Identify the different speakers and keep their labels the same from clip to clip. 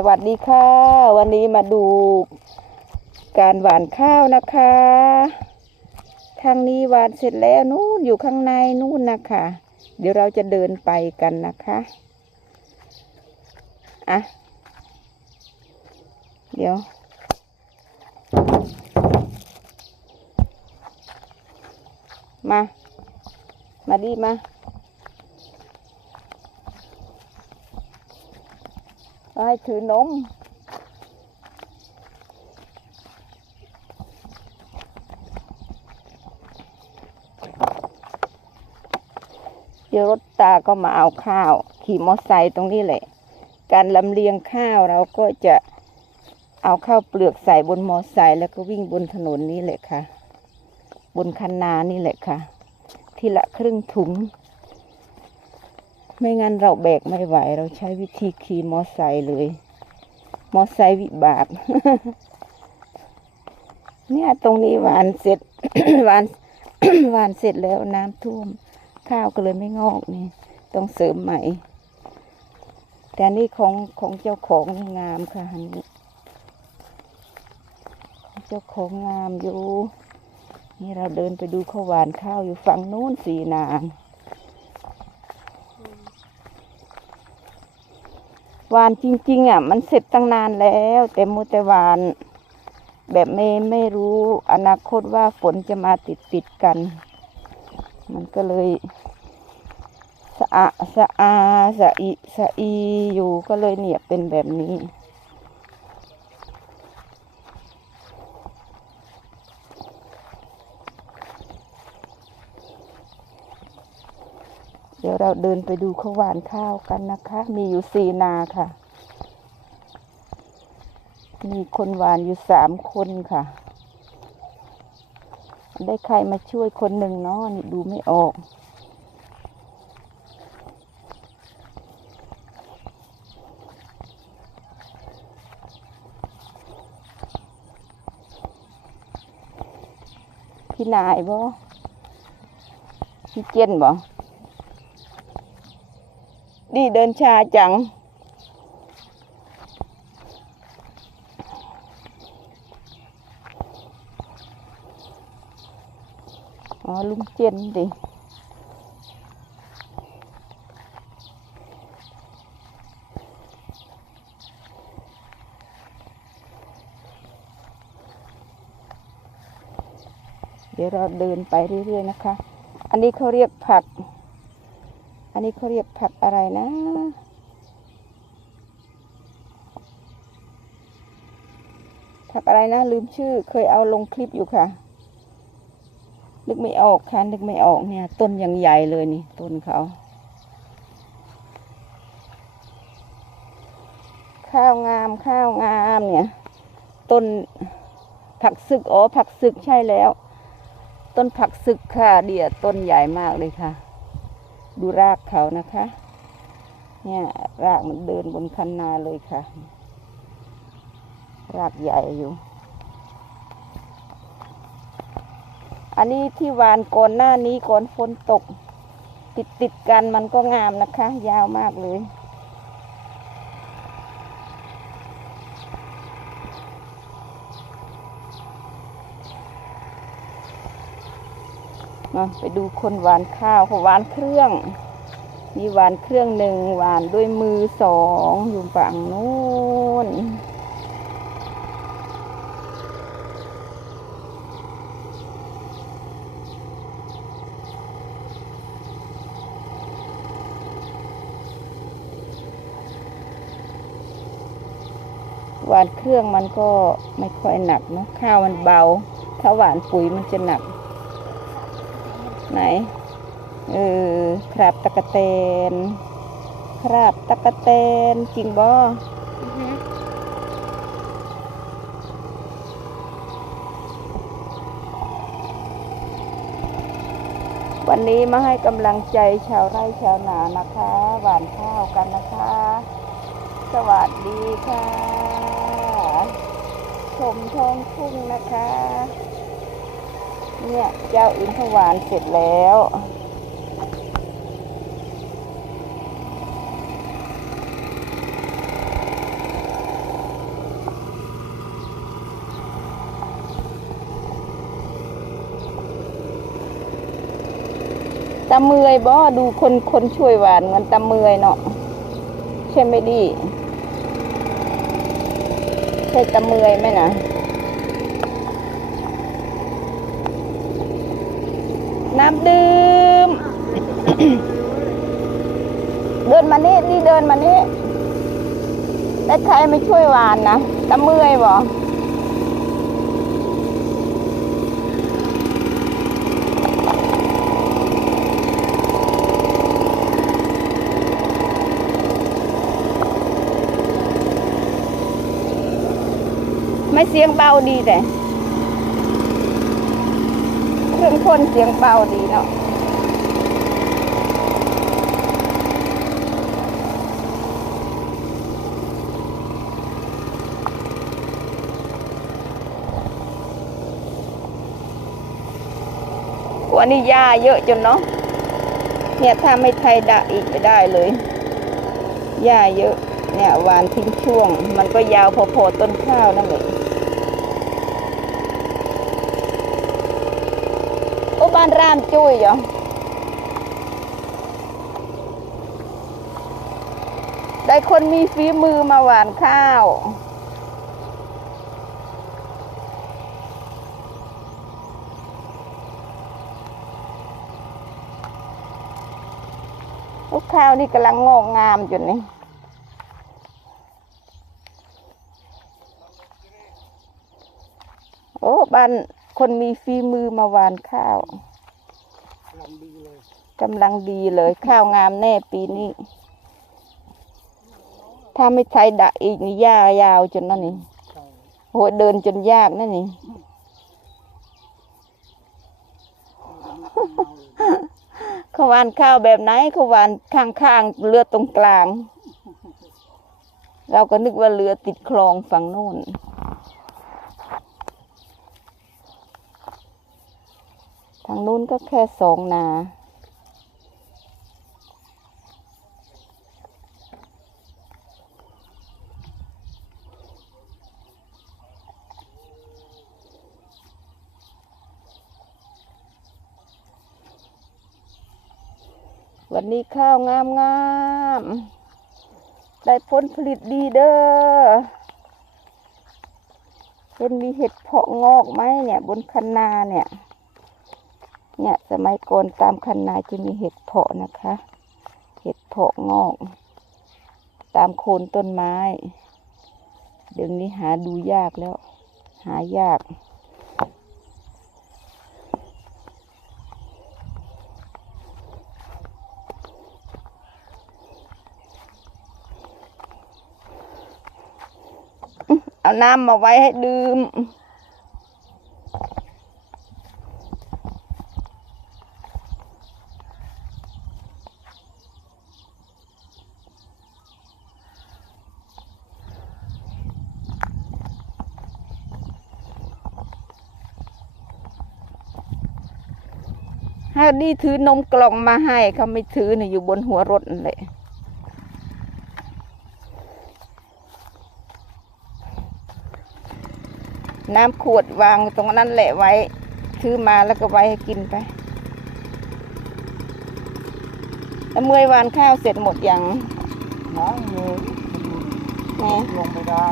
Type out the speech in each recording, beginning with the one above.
Speaker 1: สวัสดีค่ะ วันนี้มาดูการหว่านข้าวนะคะทางนี้หว่านเสร็จแล้วนู่นอยู่ข้างในนู่นนะคะ เดี๋ยวเราจะเดินไปกันนะคะอะเดี๋ยว มา มาดีมา เอา ให้ถือนมเดี๋ยวรถตาก็มาเอาข้าว ขี่มอไซค์ตรงนี้แหละ การลำเลียงข้าวเราก็จะเอาข้าวเปลือกใส่บนมอไซค์แล้วก็วิ่งบนถนนนี้แหละค่ะ บนคันนานี่แหละค่ะ ทีละครึ่งถุง ไม่งั้นเราแบกไม่ไหว เราใช้วิธีขี่มอไซค์เลย มอไซค์วิบาก เนี่ยตรงนี้หวานเสร็จหวานหวานเสร็จแล้วน้ำท่วม ข้าวก็เลยไม่งอกนี่ ต้องเสริมใหม่ แต่นี่ของของเจ้าของงามค่ะอันนี้ของเจ้าของงามอยู่ นี่เราเดินไปดูเขาหวานข้าวอยู่ฝั่งนู้นสีนาง หวานจริง ๆ อะ มันเสร็จตั้งนานแล้ว แต่มูแต่หวาน แบบไม่ไม่รู้อนาคตว่าฝนจะมาติดติดกัน มันก็เลยสะอาสะอาสะอีสะอีอยู่ก็เลยเนี่ยเป็นแบบนี้ เดี๋ยวเราเดินไปดูเขาหวานข้าวกันนะคะ มีอยู่สี่นาค่ะ มีคนหวานอยู่สามคนค่ะ ได้ใครมาช่วยคนหนึ่งเนาะนี่ดูไม่ออกพี่นายบ่พี่เจนบ่ นี่เดินชาจัง อ๋อลุงเจนดิเดี๋ยวเราเดินไปเรื่อยๆนะคะ อันนี้เขาเรียกผัก อันนี้เขาเรียกผักอะไรนะ ผักอะไรนะ ลืมชื่อ เคยเอาลงคลิปอยู่ค่ะ นึกไม่ออกค่ะ นึกไม่ออกเนี่ย ต้นยังใหญ่เลยนี่ ต้นเขา ข้าวงามข้าวงามเนี่ย ต้นผักซึก อ๋อ ผักซึกใช่แล้ว ต้นผักซึกค่ะ เดี่ยต้นใหญ่มากเลยค่ะ ดูรากเขานะคะ เนี่ยรากมันเดินบนคันนาเลยค่ะ รากใหญ่อยู่ อันนี้ที่หวานก่อนหน้านี้ก่อนฝนตก ติดติดกันมันก็งามนะคะ ยาวมากเลย มาไปดูคนหวานข้าวเขาหวานเครื่อง มีหวานเครื่องหนึ่งหวานด้วยมือสองอยู่ฝั่งนู้นหวานเครื่องมันก็ไม่ค่อยหนักเนาะข้าวมันเบา ถ้าหวานปุ๋ยมันจะหนัก ไหน เออคราบตะกะเตนคราบตะกะเตนจริงบ่วันนี้มาให้กำลังใจชาวไร่ชาวนานะคะ หวานข้าวกันนะคะ สวัสดีค่ะ ชมท้องทุ่งนะคะ เนี่ยเจ้าอินทวานเสร็จแล้วตะเมยบ่ดูคนคนช่วยหวานเหมือนตะเมยเนาะใช่ไหมดิใช่ตะเมยไหมนะ น้ำดื่ม เดินมานี่นี่เดินมานี่แต่ใครไม่ช่วยหวานนะตาเมื่อยบ่ไม่เสียงเบาดีแต่ เคนเสียงเบาดีเนาะวันนี้หญ้าเยอะจนเนาะ เนี่ยถ้าไม่ไทยดะอีกไม่ได้เลยหญ้าเยอะ เนี่ยวานทิ้งช่วง มันก็ยาวพอๆต้นข้าวนั่นแหละ บ้านรามจุ้ยหรอได้คนมีฝีมือมาหวานข้าว ลูกข้าวนี่กำลังงอกงามจุดนี้โอ้บ้านคนมีฝีมือมาหวานข้าว กำลังดีเลยข้าวงามแน่ปีนี้ ถ้าไม่ใช้ดะอีกนี่หญ้ายาวจนนั่นนี่
Speaker 2: ใช่
Speaker 1: โหเดินจนยากนั่นนี่เขาหวานข้าวแบบไหนเขาหวานข้างๆเรือตรงกลาง เราก็นึกว่าเรือติดคลองฝั่งโน้น ทางนู้นก็แค่สองนาวันนี้ข้าวงามงามได้ผลผลิตดีเด้อเห็นมีเห็ดเพาะงอกไหมเนี่ย บนคันนาเนี่ย เนี่ยสมัยก่อนตามคันนาจะมีเห็ดเพาะนะคะ เห็ดเพาะงอก ตามโคนต้นไม้ เดี๋ยวนี้หาดูยากแล้ว หายาก เอาน้ำมาไว้ให้ดื่ม ให้ดีถือนมกล่องมาให้เขาไม่ถือเนี่ยอยู่บนหัวรถนั่นแหละน้ำขวดวางตรงนั้นแหละไว้ซื้อมาแล้วก็ไว้ให้กินไปแล้วเมื่อยวานข้าวเสร็จหมดยัง
Speaker 2: น้องเลย
Speaker 1: แหม่
Speaker 2: ลงไม่ได้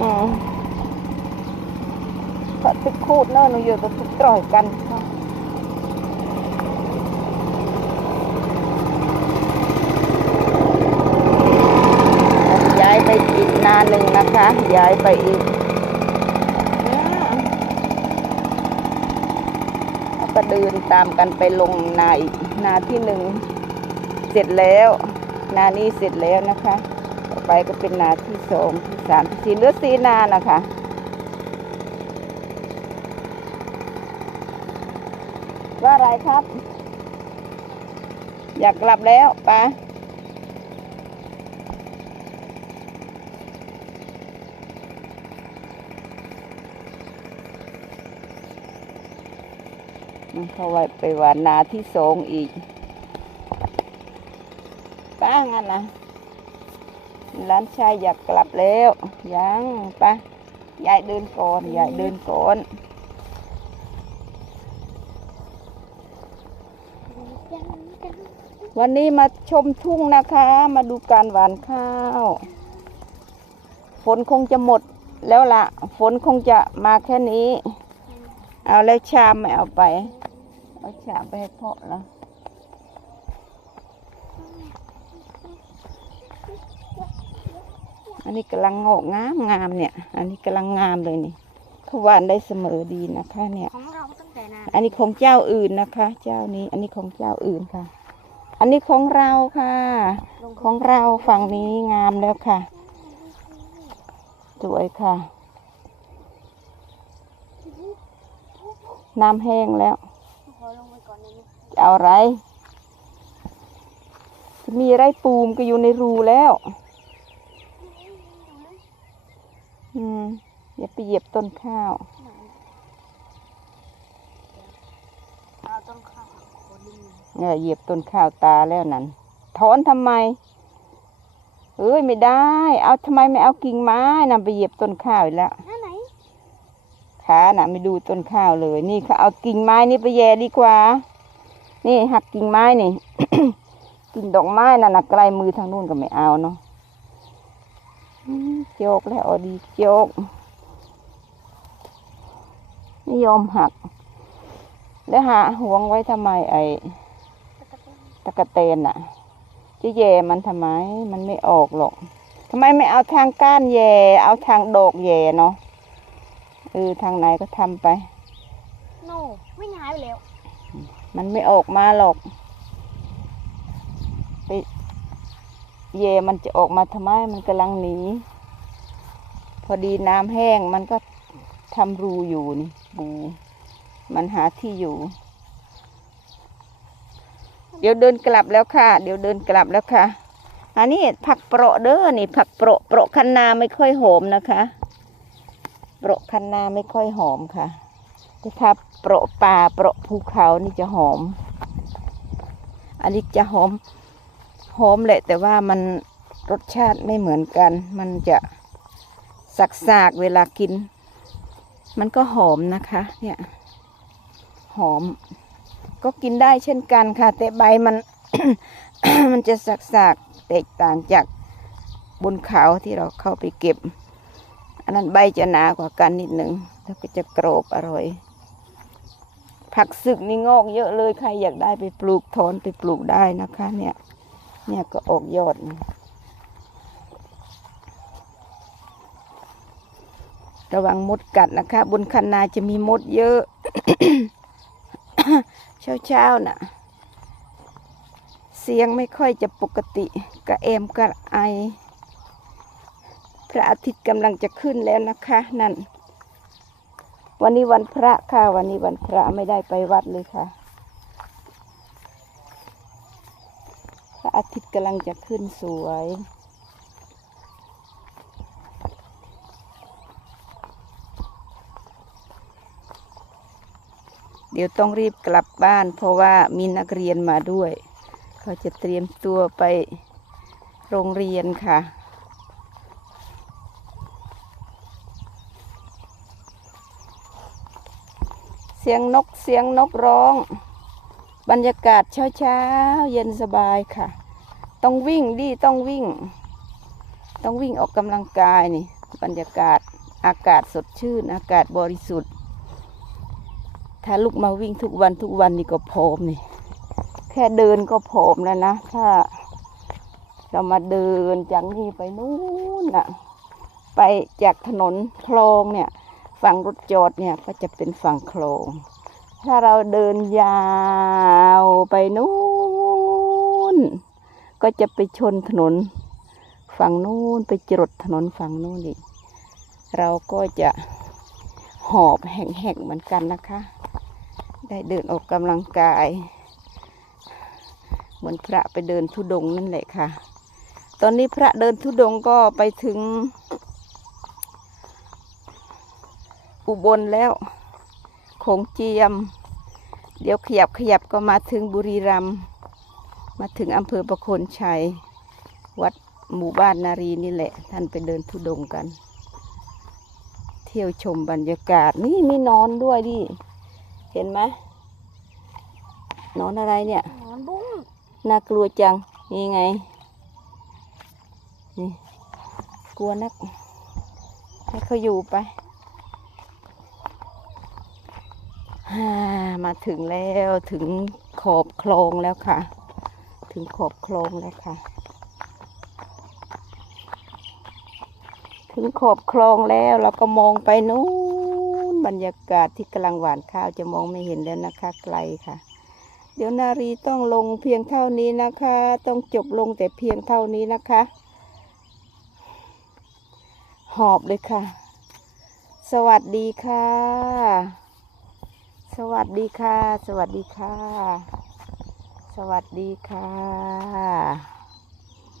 Speaker 1: อืมถ้าติดคูด เนอะหนูอยู่กับติดตรอยกันค่ะย้ายไปอีกนาหนึ่งนะคะ ย้ายไปอีกก็เดินตามกันไปลงนาอีกนาที่หนึ่งเสร็จแล้ว นานี้เสร็จแล้วนะคะ ต่อไปก็เป็นนาที่สองที่สามที่สี่เหลือสี่นานะคะ ว่าอะไรครับ อยากกลับแล้วปะเข้าไว้ไปหวานนาที่สองอีกป้างั้นนะหลานชายอยากกลับแล้ว ยังปะยายเดินก่อนยายเดินก่อน วันนี้มาชมทุ่งนะคะ มาดูการหว่านข้าว ฝนคงจะหมดแล้วละฝนคงจะมาแค่นี้ เอาแล้วชามไม่เอาไป เอาชามไปให้พ่อแล้วอันนี้กำลังงอกงามงามเนี่ย อันนี้กำลังงามเลยนี่เขาหวานได้เสมอดีนะคะ เนี่ย
Speaker 3: ของเราตั้งแต่นาน
Speaker 1: อันนี้ของเจ้าอื่นนะคะ เจ้านี้ อันนี้ของเจ้าอื่นค่ะ อันนี้ของเราค่ะ ของเราฝั่งนี้งามแล้วค่ะ สวยค่ะ น้ำแห้งแล้วจะเอาอะไร มีไรปูมก็อยู่ในรูแล้ว อืมอย่าไปเหยียบต้นข้าว
Speaker 3: เอาต้นข้าวขอดึง
Speaker 1: เออเหยียบต้นข้าวตาแล้วนั่นถอนทำไม เอ้ยไม่ได้ เอาทำไมไม่เอากิ่งไม้นำไปเหยียบต้นข้าวอีกแล้ว
Speaker 3: หน้าไหน
Speaker 1: ขาน่ะไม่ดูต้นข้าวเลย นี่เขาเอากิ่งไม้นี่ไปแย่ดีกว่า นี่หักกิ่งไม้นี่กิ่งดอกไม้น่ะนะใกล้มือทางนู้นก็ไม่เอาเนาะอืมโจกแล้วเอาดีโจกไม่ยอมหัก แล้วหาห่วงไว้ทำไมไอ้ ตะกะเตนน่ะจะแย่มันทำไม มันไม่ออกหรอกทำไมไม่เอาทางก้านแย่ เอาทางดอกแย่เนาะเออทางไหนก็ทำไป
Speaker 3: โน่วิ่งหายไปแล้ว
Speaker 1: มันไม่ออกมาหรอกไปแย่มันจะออกมาทำไม มันกำลังหนี พอดีน้ำแห้งมันก็ทำรูอยู่นี่บูมันหาที่อยู่ เดี๋ยวเดินกลับแล้วค่ะ เดี๋ยวเดินกลับแล้วค่ะ อันนี้ผักเปราะเด้อนี่ ผักเปราะเปราะคันนาไม่ค่อยหอมนะคะเปราะคันนาไม่ค่อยหอมค่ะแต่ถ้าเปราะป่าเปราะภูเขานี่จะหอม อันนี้จะหอมหอมแหละ แต่ว่ามันรสชาติไม่เหมือนกัน มันจะสักๆเวลากิน มันก็หอมนะคะ เนี่ย หอม ก็กินได้เช่นกันค่ะ แต่ใบมัน มันจะสักๆแตกต่างจากบนเขาที่เราเข้าไปเก็บ อันนั้นใบจะหนากว่ากันนิดหนึ่งแล้วก็จะกรอบอร่อย ผักสึกนี่งอกเยอะเลยใครอยากได้ไปปลูกถอนไปปลูกได้นะคะ เนี่ย เนี่ยก็ออกยอดระวังมดกัดนะคะ บนคันนาจะมีมดเยอะ เช้าเช้าๆน่ะ เสียงไม่ค่อยจะปกติกระเอมกระไอ พระอาทิตย์กำลังจะขึ้นแล้วนะคะ นั่น วันนี้วันพระค่ะ วันนี้วันพระไม่ได้ไปวัดเลยค่ะ พระอาทิตย์กำลังจะขึ้นสวย ดี๋ยวต้องรีบกลับบ้าน เพราะว่ามีนักเรียนมาด้วย เขาจะเตรียมตัวไปโรงเรียนค่ะ เสียงนกเสียงนกร้อง บรรยากาศเช้าเช้าเย็นสบายค่ะ ต้องวิ่งดิต้องวิ่ง ต้องวิ่งออกกำลังกายนี่ บรรยากาศอากาศสดชื่น อากาศบริสุทธิ์ ถ้าลูกมาวิ่งทุกวันทุกวันนี่ก็ผอมนี่ แค่เดินก็ผอมแล้วนะ ถ้า เรามาเดินจากนี่ไปนู่นน่ะ ไปจากถนนคลองเนี่ย ฝั่งรถจอดเนี่ยก็จะเป็นฝั่งคลอง ถ้าเราเดินยาวไปนู่นก็จะไปชนถนน ฝั่งนู้นไปจรดถนนฝั่งนู้นอีก เราก็จะหอบแห้งๆเหมือนกันนะคะ ได้เดินออกกำลังกาย เหมือนพระไปเดินทุดงนั่นแหละค่ะ ตอนนี้พระเดินทุดงก็ไปถึง อุบลแล้วโขงเจียม เดี๋ยวขยับขยับก็มาถึงบุรีรัมย์มาถึงอำเภอประโคนชัย วัดหมู่บ้านนารีนี่แหละ ท่านไปเดินทุดงกัน เที่ยวชมบรรยากาศนี่มีนอนด้วยดิ เห็นไหมหนอนอะไรเนี่ย
Speaker 3: หนอนบุ้ง
Speaker 1: น่ากลัวจังนี่ไงนี่กลัวนักให้เขาอยู่ไปฮ่ามาถึงแล้วถึงขอบคลองแล้วค่ะ ถึงขอบคลองแล้วค่ะ ถึงขอบคลองแล้วเราก็มองไปนู้น บรรยากาศที่กำลังหวานข้าวจะมองไม่เห็นแล้วนะคะไกลค่ะ เดี๋ยวนารีต้องลงเพียงเท่านี้นะคะ ต้องจบลงแต่เพียงเท่านี้นะคะ หอบเลยค่ะ สวัสดีค่ะ สวัสดีค่ะ สวัสดีค่ะ สวัสดีค่ะ